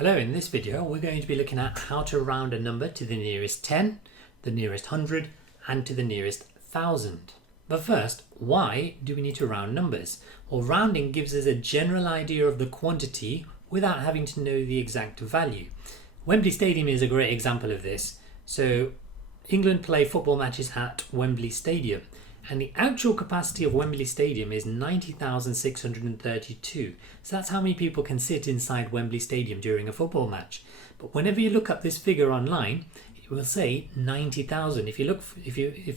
Hello, in this video we're going to be looking at how to round a number to the nearest 10, the nearest 100 and to the nearest 1000. But first, why do we need to round numbers? Well, rounding gives us a general idea of the quantity without having to know the exact value. Wembley Stadium is a great example of this. So England play football matches at Wembley Stadium, and the actual capacity of Wembley Stadium is 90,632. So that's how many people can sit inside Wembley Stadium during a football match. But whenever you look up this figure online, it will say 90,000. If you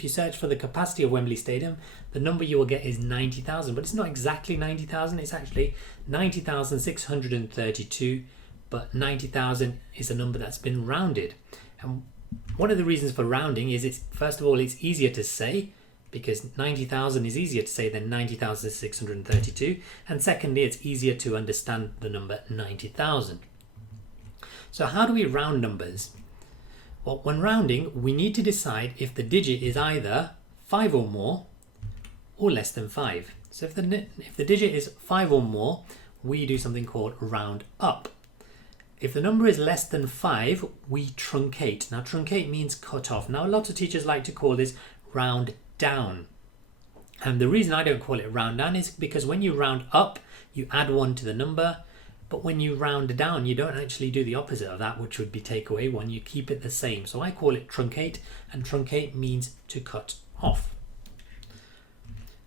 search for the capacity of Wembley Stadium, the number you will get is 90,000. But it's not exactly 90,000. It's actually 90,632. But 90,000 is a number that's been rounded. And one of the reasons for rounding is first of all, it's easier to say, because 90,000 is easier to say than 90,632, and secondly, it's easier to understand the number 90,000. So how do we round numbers? Well, when rounding, we need to decide if the digit is either 5 or more or less than 5. So if the digit is 5 or more, we do something called round up. If the number is less than 5, we truncate. Now, truncate means cut off. Now, a lot of teachers like to call this round down. And the reason I don't call it round down is because when you round up, you add 1 to the number. But when you round down, you don't actually do the opposite of that, which would be take away 1. You keep it the same. So I call it truncate, and truncate means to cut off.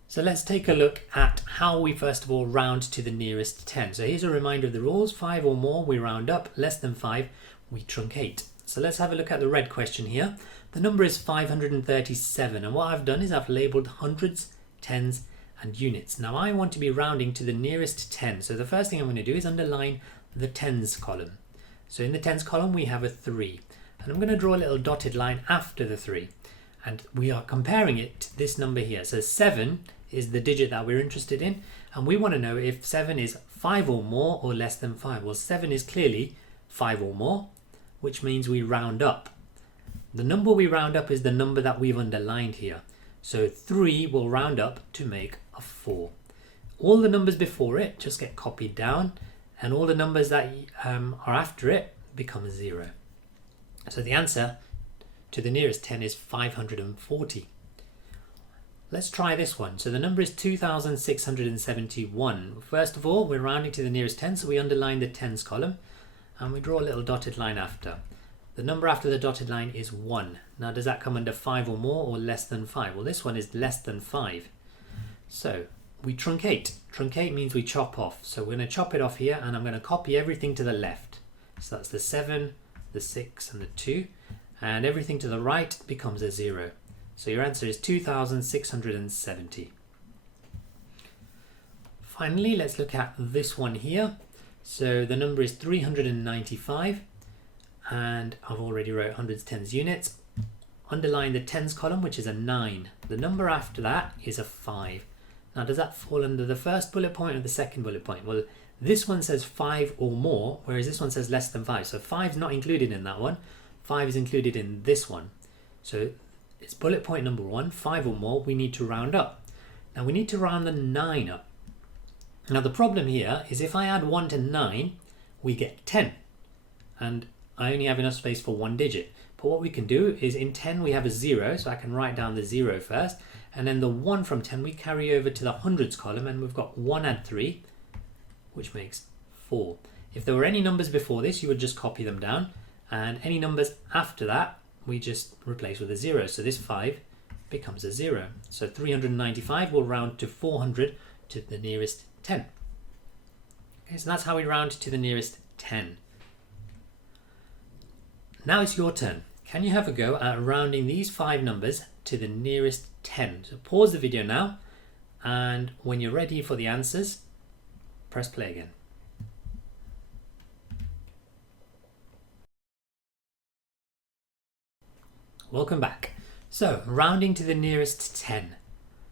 So let's take a look at how we first of all round to the nearest 10. So here's a reminder of the rules. 5 or more, we round up. Less than 5, we truncate. So let's have a look at the red question here. The number is 537, and what I've done is I've labelled hundreds, tens and units. Now I want to be rounding to the nearest 10. So the first thing I'm going to do is underline the tens column. So in the tens column we have a 3. And I'm going to draw a little dotted line after the 3. And we are comparing it to this number here. So 7 is the digit that we're interested in. And we want to know if 7 is 5 or more or less than 5. Well, 7 is clearly 5 or more, which means we round up. The number we round up is the number that we've underlined here. So 3 will round up to make a 4. All the numbers before it just get copied down, and all the numbers that are after it become 0. So the answer to the nearest 10 is 540. Let's try this one. So the number is 2,671. First of all, we're rounding to the nearest 10, so we underline the tens column and we draw a little dotted line after. The number after the dotted line is 1. Now, does that come under 5 or more or less than 5? Well, this one is less than 5. So we truncate. Truncate means we chop off. So we're going to chop it off here, and I'm going to copy everything to the left. So that's the 7, the 6 and the 2. And everything to the right becomes a 0. So your answer is 2,670. Finally, let's look at this one here. So the number is 395. And I've already wrote hundreds, tens, units. Underline the tens column, which is a 9. The number after that is a 5. Now, does that fall under the first bullet point or the second bullet point? Well, this one says 5 or more, whereas this one says less than 5. So 5 is not included in that one. 5 is included in this one. So it's bullet point number 1, 5 or more, we need to round up. Now we need to round the 9 up. Now the problem here is if I add 1 to 9, we get 10. And I only have enough space for one digit. But what we can do is in 10 we have a 0, so I can write down the 0 first. And then the 1 from 10 we carry over to the hundreds column, and we've got 1 add 3, which makes 4. If there were any numbers before this, you would just copy them down. And any numbers after that, we just replace with a 0. So this 5 becomes a 0. So 395 will round to 400 to the nearest 10. Okay, so that's how we round to the nearest 10. Now it's your turn. Can you have a go at rounding these 5 numbers to the nearest 10? So pause the video now, and when you're ready for the answers, press play again. Welcome back. So rounding to the nearest 10.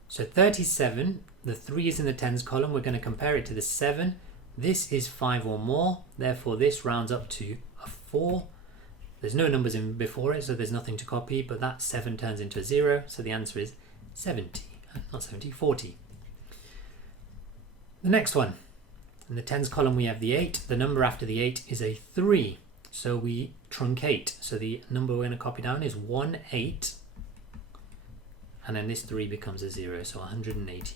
So 37, the 3 is in the tens column. We're going to compare it to the 7. This is 5 or more. Therefore, this rounds up to a 4. There's no numbers in before it, so there's nothing to copy, but that 7 turns into a 0. So the answer is 70, not 70, 40. The next one. In the tens column we have the 8. The number after the 8 is a 3. So we truncate. So the number we're going to copy down is 18. And then this 3 becomes a 0. So 180.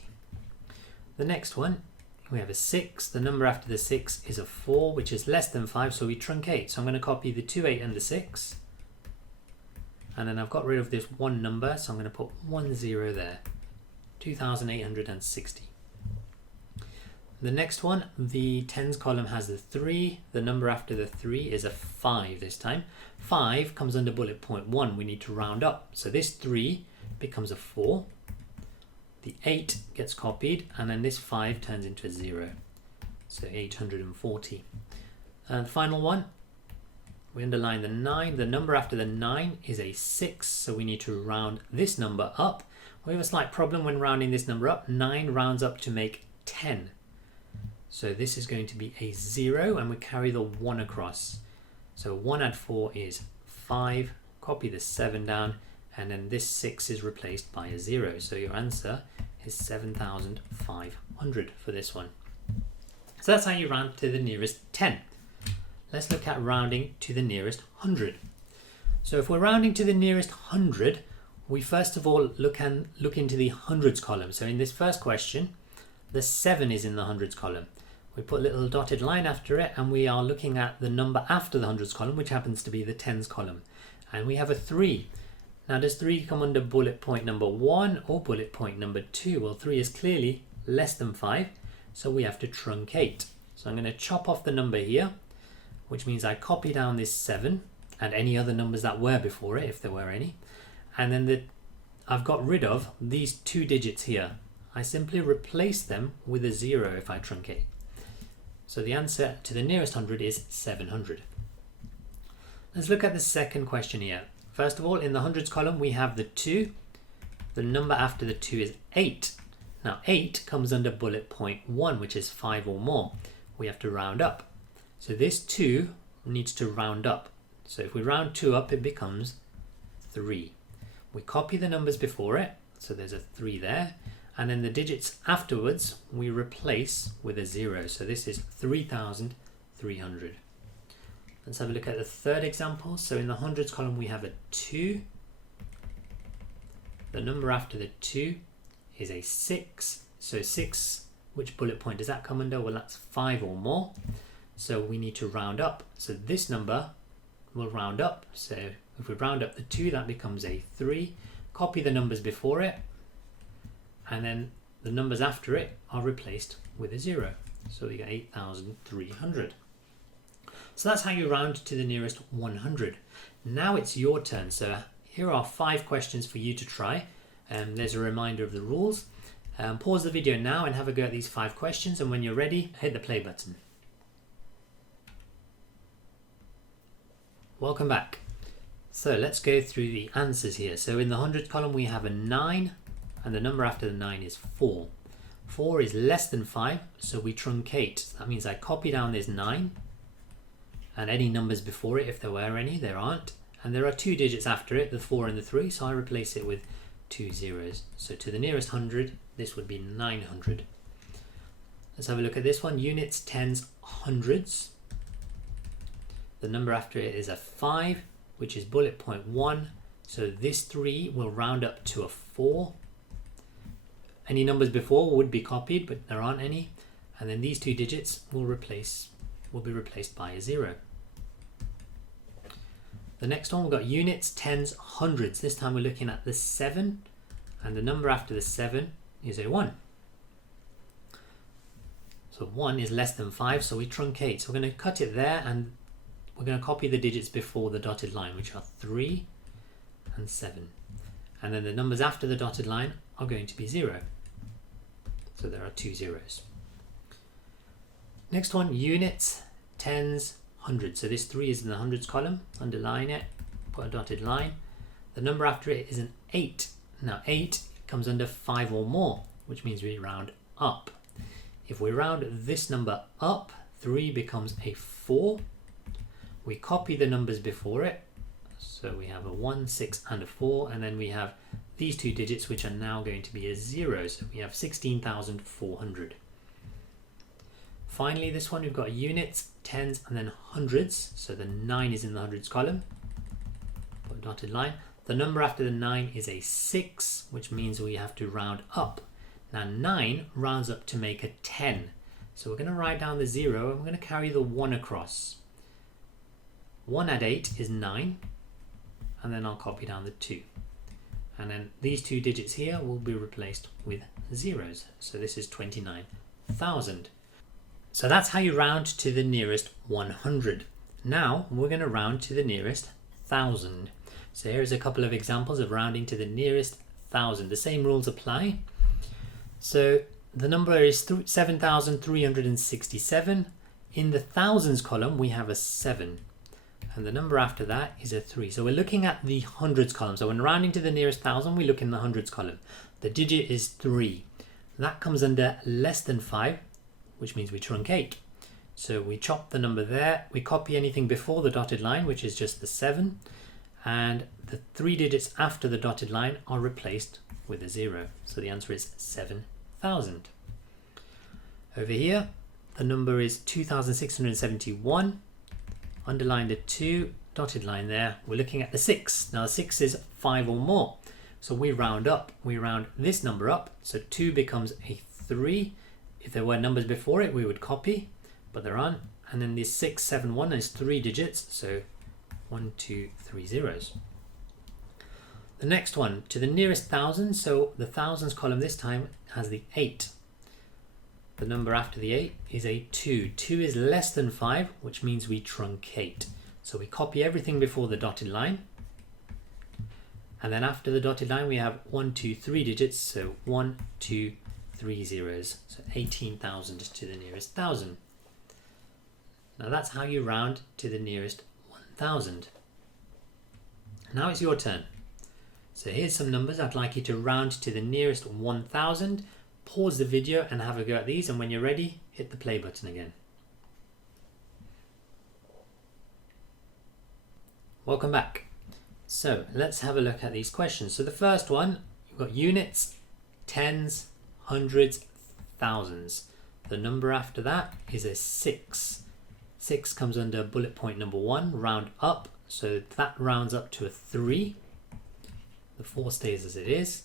The next one, we have a 6. The number after the 6 is a 4, which is less than 5. So we truncate. So I'm going to copy the 2, 8 and the 6. And then I've got rid of this one number. So I'm going to put 1 0 there. 2,860. The next one, the tens column has the 3. The number after the 3 is a 5 this time. 5 comes under bullet point 1. We need to round up. So this 3 becomes a 4. The 8 gets copied, and then this 5 turns into a 0. So 840. And the final one, we underline the 9. The number after the 9 is a 6. So we need to round this number up. We have a slight problem when rounding this number up. 9 rounds up to make 10. So this is going to be a 0, and we carry the 1 across. So 1 add 4 is 5. Copy the 7 down, and then this 6 is replaced by a 0. So your answer is 7,500 for this one. So that's how you round to the nearest 10. Let's look at rounding to the nearest 100. So if we're rounding to the nearest 100, we first of all look into the hundreds column. So in this first question, the 7 is in the hundreds column. We put a little dotted line after it, and we are looking at the number after the hundreds column, which happens to be the tens column. And we have a 3. Now does 3 come under bullet point number 1 or bullet point number 2? Well, 3 is clearly less than 5, so we have to truncate. So I'm going to chop off the number here, which means I copy down this 7 and any other numbers that were before it, if there were any. And then I've got rid of these 2 digits here. I simply replace them with a 0 if I truncate. So the answer to the nearest 100 is 700. Let's look at the second question here. First of all, in the hundreds column, we have the 2. The number after the 2 is 8. Now 8 comes under bullet point 1, which is 5 or more. We have to round up. So this 2 needs to round up. So if we round 2 up, it becomes 3. We copy the numbers before it. So there's a 3 there. And then the digits afterwards, we replace with a 0. So this is 3,300. Let's have a look at the third example. So in the hundreds column, we have a 2. The number after the 2 is a 6. So 6, which bullet point does that come under? Well, that's 5 or more. So we need to round up. So this number will round up. So if we round up the 2, that becomes a 3. Copy the numbers before it. And then the numbers after it are replaced with a 0. So we get 8,300. So that's how you round to the nearest 100. Now it's your turn. So here are 5 questions for you to try. There's a reminder of the rules. Pause the video now and have a go at these 5 questions. And when you're ready, hit the play button. Welcome back. So let's go through the answers here. So in the hundreds column, we have a 9. And the number after the 9 is 4. 4 is less than 5, so we truncate. That means I copy down this 9 and any numbers before it, if there were any. There aren't. And there are 2 digits after it, the 4 and the 3, so I replace it with 2 zeros. So to the nearest 100, this would be 900. Let's have a look at this one. Units, tens, hundreds. The number after it is a 5, which is bullet point 1. So this 3 will round up to a 4. Any numbers before would be copied, but there aren't any. And then these 2 digits will be replaced by a 0. The next one, we've got units, tens, hundreds. This time we're looking at the 7, and the number after the 7 is a 1. So 1 is less than 5, so we truncate. So we're going to cut it there, and we're going to copy the digits before the dotted line, which are 3 and 7. And then the numbers after the dotted line are going to be 0. So there are 2 zeros. Next one, units, tens, hundreds. So this 3 is in the hundreds column. Underline it, put a dotted line. The number after it is an 8. Now 8 comes under 5 or more, which means we round up. If we round this number up, 3 becomes a 4. We copy the numbers before it. So we have a 1, 6 and a 4, and then we have these 2 digits, which are now going to be a 0. So we have 16,400. Finally, this one we've got units, tens, and then hundreds. So the 9 is in the hundreds column. Put a dotted line. The number after the 9 is a 6, which means we have to round up. Now 9 rounds up to make a 10. So we're going to write down the 0 and we're going to carry the 1 across. 1 add 8 is 9, and then I'll copy down the 2. And then these two digits here will be replaced with zeros. So this is 29,000. So that's how you round to the nearest 100. Now we're going to round to the nearest 1,000. So here's a couple of examples of rounding to the nearest 1,000. The same rules apply. So the number is 7,367. In the thousands column we have a 7. And the number after that is a 3. So we're looking at the hundreds column. So when rounding to the nearest 1,000, we look in the hundreds column. The digit is 3. That comes under less than 5, which means we truncate. So we chop the number there. We copy anything before the dotted line, which is just the 7. And the 3 digits after the dotted line are replaced with a 0. So the answer is 7,000. Over here, the number is 2,671. Underline the 2, dotted line there. We're looking at the 6. Now 6 is 5 or more. So we round up. We round this number up. So 2 becomes a 3. If there were numbers before it, we would copy, but there aren't. And then this 671 is 3 digits. So 1, 2, 3 zeros. The next one, to the nearest 1,000. So the thousands column this time has the 8. The number after the 8 is a 2. 2 is less than 5, which means we truncate. So we copy everything before the dotted line. And then after the dotted line, we have 1, 2, 3 digits. So 1, 2, 3 zeros. So 18,000 to the nearest 1,000. Now that's how you round to the nearest 1,000. Now it's your turn. So here's some numbers I'd like you to round to the nearest 1,000. Pause the video and have a go at these, and when you're ready, hit the play button again. Welcome back. So let's have a look at these questions. So the first one, you've got units, tens, hundreds, thousands. The number after that is a 6. 6 comes under bullet point number 1, round up. So that rounds up to a 3. The 4 stays as it is.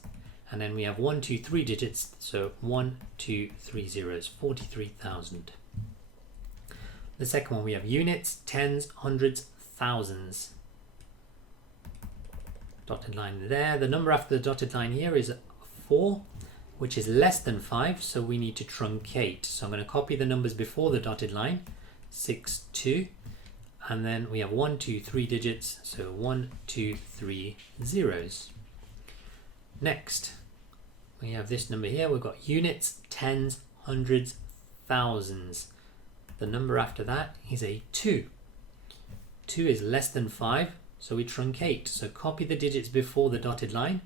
And then we have 1, 2, 3 digits. So 1, 2, 3 zeros, 43,000. The second one, we have units, tens, hundreds, thousands. Dotted line there. The number after the dotted line here is 4, which is less than 5. So we need to truncate. So I'm going to copy the numbers before the dotted line. 6, 2. And then we have 1, 2, 3 digits. So 1, 2, 3 zeros. Next, we have this number here. We've got units, tens, hundreds, thousands. The number after that is a 2. 2 is less than 5, so we truncate. So copy the digits before the dotted line,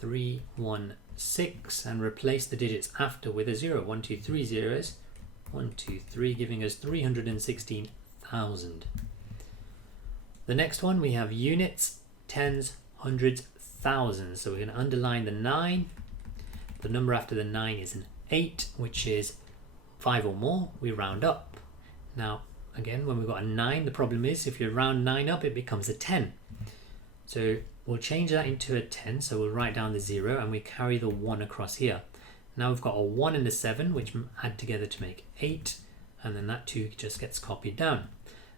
3, 1, 6, and replace the digits after with a 0. 1, 2, 3 zeros, 1, 2, 3, giving us 316,000. The next one, we have units, tens, hundreds, thousands. So we're going to underline the 9. The number after the 9 is an 8, which is 5 or more. We round up. Now, again, when we've got a 9, the problem is if you round 9 up, it becomes a 10. So we'll change that into a 10. So we'll write down the 0 and we carry the 1 across here. Now we've got a 1 and a 7, which add together to make 8. And then that 2 just gets copied down.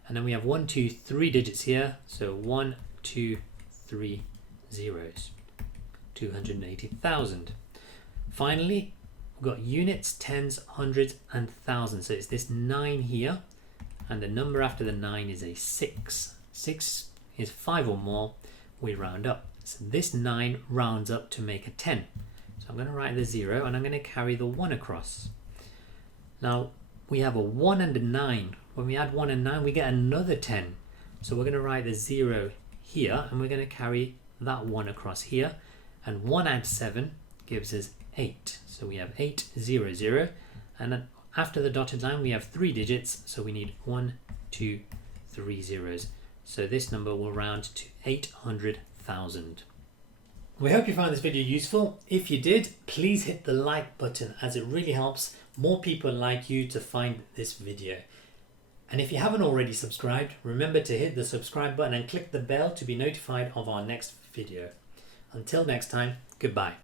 And then we have 1, 2, 3 digits here. So 1, 2, 3 zeros. 280,000. Finally, we've got units, tens, hundreds, and thousands. So it's this 9 here, and the number after the 9 is a 6. 6 is 5 or more. We round up. So this 9 rounds up to make a 10. So I'm going to write the 0, and I'm going to carry the 1 across. Now, we have a 1 and a 9. When we add 1 and 9, we get another 10. So we're going to write the 0 here, and we're going to carry that 1 across here. And 1 add 7 gives us 8. So we have 8, 0, 0. And then after the dotted line, we have 3 digits. So we need 1, 2, 3 zeros. So this number will round to 800,000. We hope you found this video useful. If you did, please hit the like button as it really helps more people like you to find this video. And if you haven't already subscribed, remember to hit the subscribe button and click the bell to be notified of our next video. Until next time, goodbye.